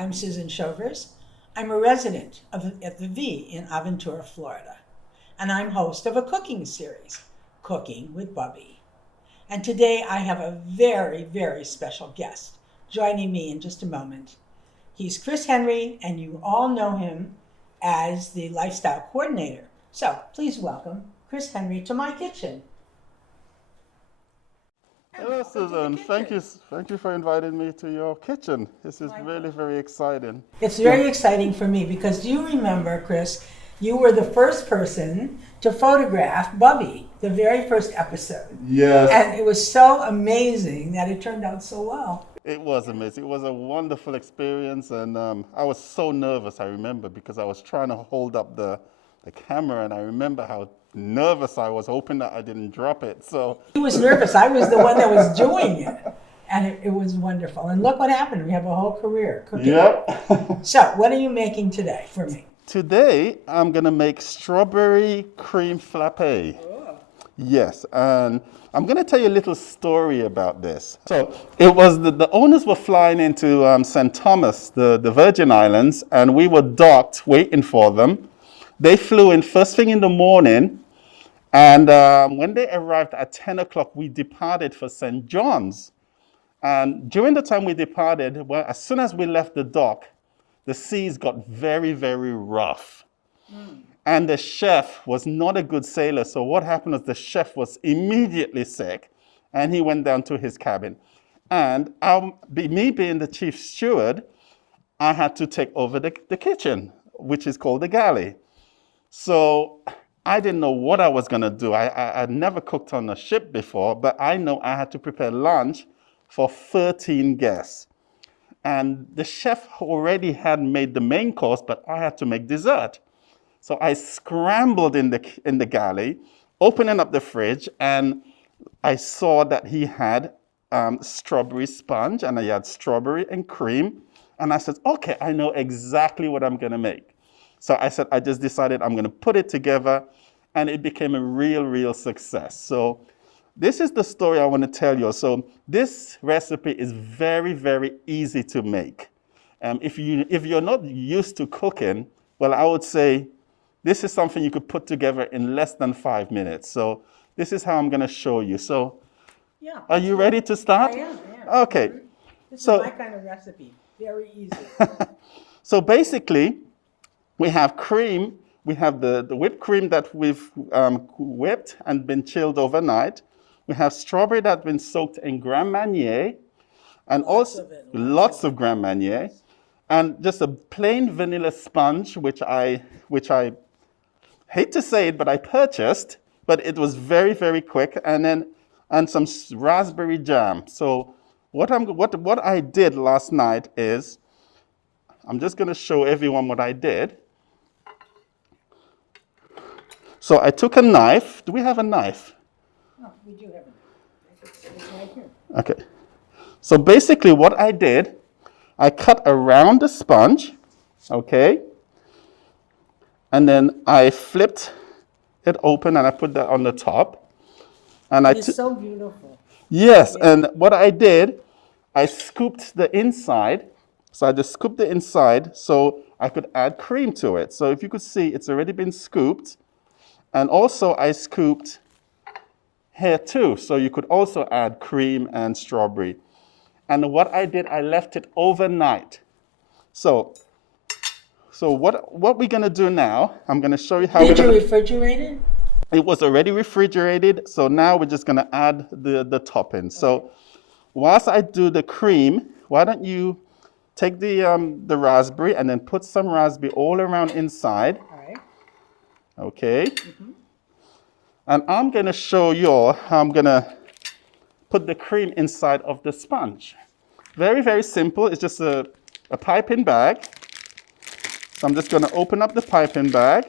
I'm Susan Shovers. I'm a resident at the V in Aventura, Florida, and I'm host of a cooking series, Cooking with Bubbe. And today I have a very, very special guest joining me in just a moment. He's Chris Henry, and you all know him as the Lifestyle Coordinator. So please welcome Chris Henry to my kitchen. Hello, Susan. Thank you for inviting me to your kitchen. This is really very exciting. It's very exciting for me because do you remember, Chris, you were the first person to photograph Bubbe, the very first episode. Yes. And it was so amazing that it turned out so well. It was amazing. It was a wonderful experience, and I was so nervous, I remember, because I was trying to hold up the camera, and I remember how nervous I was, hoping that I didn't drop it. So He was nervous. I was the one that was doing it. And it was wonderful. And look what happened. We have a whole career cooking. Yep. So what are you making today for me? Today, I'm going to make strawberry cream frappe. Oh. Yes, and I'm going to tell you a little story about this. So it was the owners were flying into St. Thomas, the Virgin Islands, and we were docked waiting for them. They flew in first thing in the morning, and when they arrived at 10 o'clock, we departed for St. John's. And during the time we departed, well, as soon as we left the dock, the seas got very, very rough. And the chef was not a good sailor, so what happened was the chef was immediately sick, and he went down to his cabin. And me being the chief steward, I had to take over the kitchen, which is called the galley. So I didn't know what I was going to do. I'd never cooked on a ship before, but I know I had to prepare lunch for 13 guests. And the chef already had made the main course, but I had to make dessert. So I scrambled in the galley, opening up the fridge, and I saw that he had strawberry sponge, and he had strawberry and cream. And I said, okay, I know exactly what I'm going to make. So I just decided I'm going to put it together, and it became a real success. So this is the story I want to tell you. So this recipe is very, very easy to make. If you're not used to cooking, well, I would say this is something you could put together in less than 5 minutes. So this is how I'm going to show you. So Yeah. are you ready to start? I am. Okay. This So- is my kind of recipe. Very easy. So basically, we have cream. We have the whipped cream that we've whipped and been chilled overnight. We have strawberry that's been soaked in Grand Marnier, and also lots of Grand Marnier, and just a plain vanilla sponge, which I hate to say it, but I purchased, but it was very, very quick, and some raspberry jam. So what I did last night is, I'm just going to show everyone what I did. So I took a knife. Do we have a knife? Oh, we do have it. It's right here. Okay. So basically what I did, I cut around the sponge, okay? And then I flipped it open and I put that on the top. And It's so beautiful. Yes, and what I did, I scooped the inside. So I just scooped the inside so I could add cream to it. So if you could see, it's already been scooped. And also I scooped here too, so you could also add cream and strawberry. And what I did, I left it overnight. So what we're gonna do now, I'm gonna show you how. Did you refrigerate it? It was already refrigerated, so now we're just gonna add the topping. So whilst I do the cream, why don't you take the raspberry and then put some raspberry all around inside. All right. Okay. And I'm going to show you how I'm going to put the cream inside of the sponge. Very, very simple. It's just a piping bag. So I'm just going to open up the piping bag.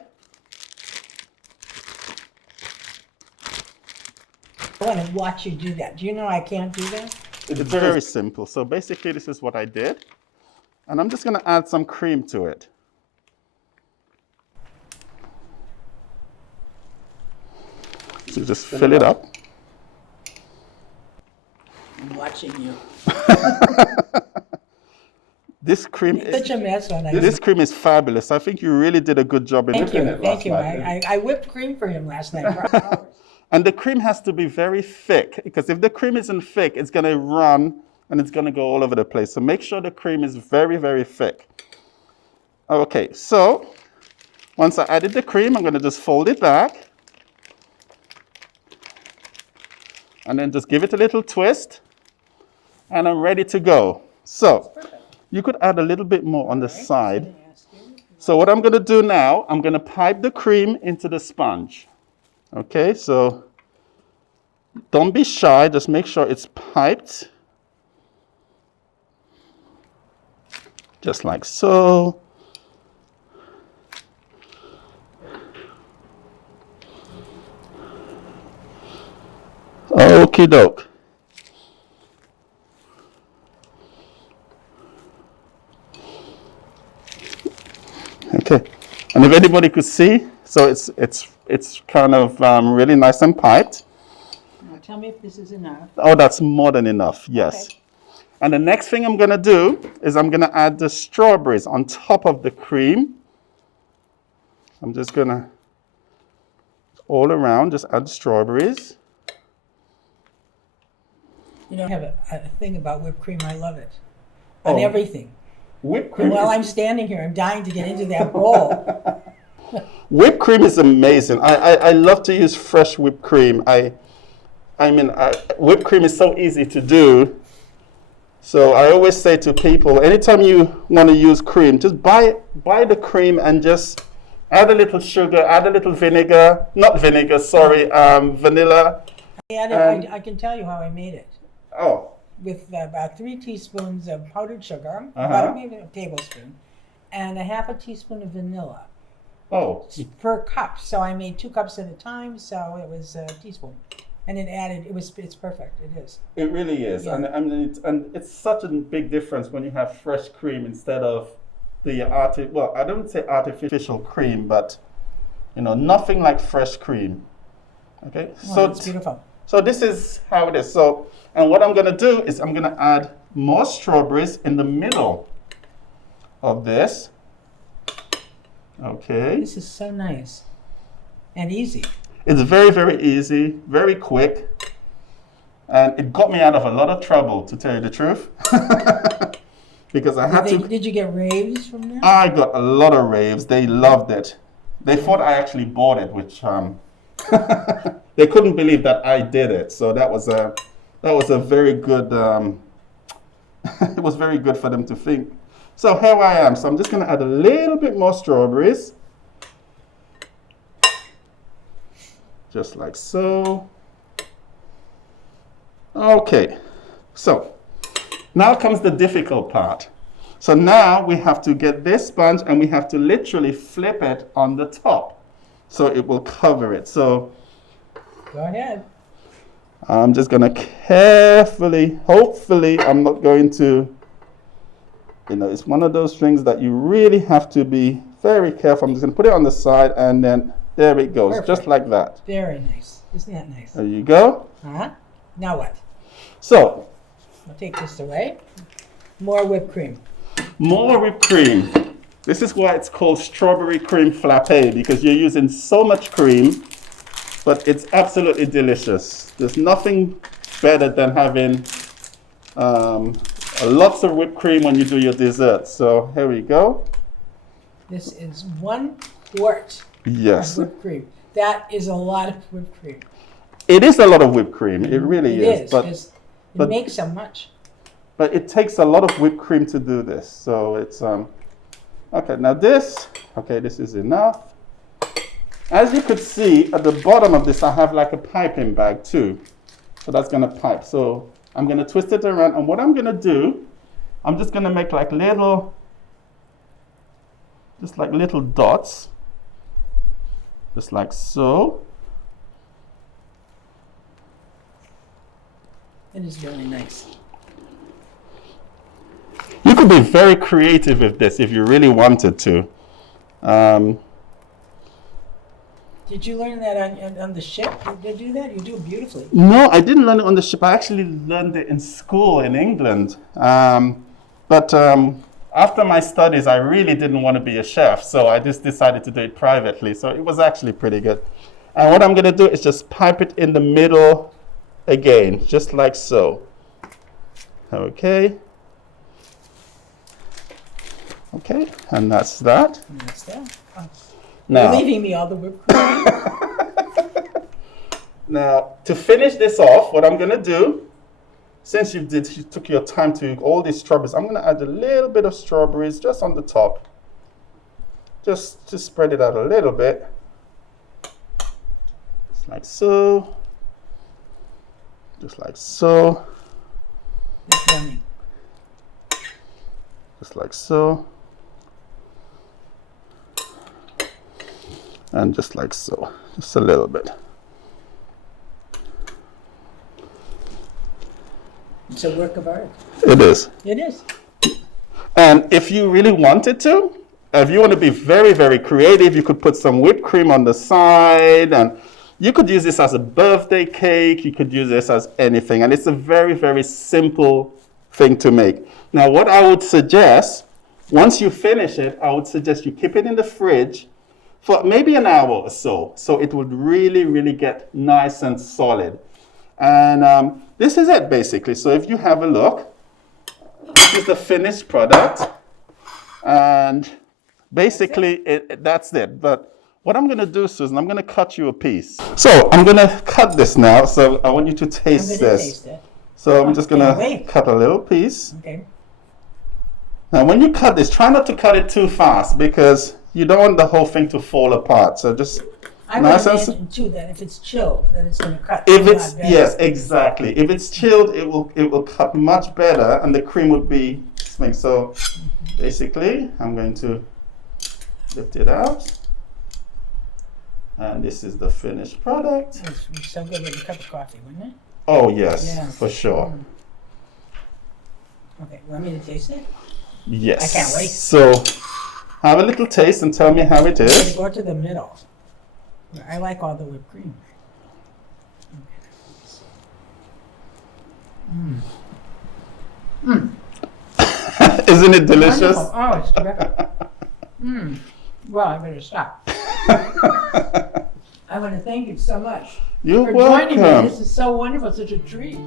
I want to watch you do that. Do you know I can't do that? It's very simple. So basically, this is what I did. And I'm just going to add some cream to it. So just fill it up. I'm watching you. This cream It's such a mess when I this cream is fabulous. I think you really did a good job in whipping it Thank last you. night. I whipped cream for him last night for hours. And the cream has to be very thick, because if the cream isn't thick, it's going to run and it's going to go all over the place. So make sure the cream is very, very thick. Okay, so once I added the cream, I'm going to just fold it back. And then just give it a little twist. And I'm ready to go. So you could add a little bit more on the side. So what I'm going to do now, I'm going to pipe the cream into the sponge. Okay, so don't be shy, just make sure it's piped. Just like so. Okie doke. Okay, and if anybody could see, so it's kind of really nice and piped. Now tell me if this is enough. Oh, that's more than enough, yes. Okay. And the next thing I'm gonna do is I'm gonna add the strawberries on top of the cream. I'm just gonna, all around, just add strawberries. You know, I have a thing about whipped cream. I love it. On Oh. everything. Whipped And while I'm standing here, I'm dying to get into that bowl. Whipped cream is amazing. I love to use fresh whipped cream. Whipped cream is so easy to do. So I always say to people, anytime you want to use cream, just buy the cream and just add a little sugar, add a little vinegar, not vinegar, sorry, vanilla. I can tell you how I made it. Oh, With about 3 teaspoons of powdered sugar, Uh-huh. about maybe a tablespoon, and a half a teaspoon of vanilla oh, per cup. So I made 2 cups at a time, so it was a teaspoon. And it's perfect. It is. it really is. Yeah. And it's such a big difference when you have fresh cream instead of the I don't say artificial cream, but nothing like fresh cream. Okay, Oh, it's beautiful. So this is how it is. So, and what I'm gonna do is I'm gonna add more strawberries in the middle of this. Okay. This is so nice and easy. It's very, very easy, very quick. And it got me out of a lot of trouble, to tell you the truth. Because I had to. Did you get raves from that? I got a lot of raves. They loved it. They thought I actually bought it, which they couldn't believe that I did it. So that was a very good. It was very good for them to think. So here I am. So I'm just going to add a little bit more strawberries, just like so. Okay. So now comes the difficult part. So now we have to get this sponge and we have to literally flip it on the top so it will cover it. So Go ahead. I'm just going to carefully, hopefully I'm not going to, it's one of those things that you really have to be very careful. I'm just going to put it on the side and then there it goes, Perfect. just like that. Very nice. Isn't that nice? There you go. Uh-huh. Now what? So I'll take this away. More whipped cream. more whipped cream. This is why it's called strawberry cream frappe, because you're using so much cream, but it's absolutely delicious. There's nothing better than having lots of whipped cream when you do your dessert. So here we go. This is 1 quart Yes, of whipped cream. That is a lot of whipped cream. it is a lot of whipped cream. It really is. It is. It but- makes so much. But it takes a lot of whipped cream to do this. So it's, okay, now this is enough. As you could see, at the bottom of this, I have like a piping bag too. So that's gonna pipe. So I'm gonna twist it around. And what I'm gonna do, I'm just gonna make like little dots. Just like so. It is really nice. You could be very creative with this if you really wanted to. Did you learn that on the ship? Did you do that? You do it beautifully. No, I didn't learn it on the ship. I actually learned it in school in England. But after my studies, I really didn't want to be a chef, so I just decided to do it privately. So it was actually pretty good. And what I'm going to do is just pipe it in the middle again, just like so. Okay. Okay, and that's that. And that's that. Oh. Now, You're leaving me all the whipped cream. now, to finish this off, what I'm going to do, since you took your time to all these strawberries, I'm going to add a little bit of strawberries just on the top. Just to spread it out a little bit. Just like so. Just like so. It's yummy. Just like so. And just like so. Just a little bit. It's a work of art. It is. It is. And if you really wanted to, if you want to be very, very creative, you could put some whipped cream on the side, and you could use this as a birthday cake. You could use this as anything. And it's a very, very simple thing to make. Now, what I would suggest, once you finish it, I would suggest you keep it in the fridge for maybe an hour or so. So it would really, really get nice and solid. And this is it, basically. So if you have a look, this is the finished product. And basically, that's it. But what I'm going to do, Susan, I'm going to cut you a piece. So I'm going to cut this now. So I want you to taste this. Taste it. So I'm just going to cut a little piece. Okay. Now, when you cut this, try not to cut it too fast because you don't want the whole thing to fall apart. So just I would imagine too that if it's chilled, that it's going to cut. If it's yes, exactly. If it's chilled, it will cut much better, and the cream would be smooth. So basically, I'm going to lift it out, and this is the finished product. It would be so good with a cup of coffee, wouldn't it? Oh yes, Yeah. for sure. Okay, want me to taste it? Yes. I can't wait. So have a little taste and tell me how it I'm is. going to go to the middle. I like all the whipped cream. Isn't it delicious? Wonderful. Oh, it's terrific. Well, I better stop. I want to thank you so much You're for welcome. joining me. This is so wonderful, such a treat.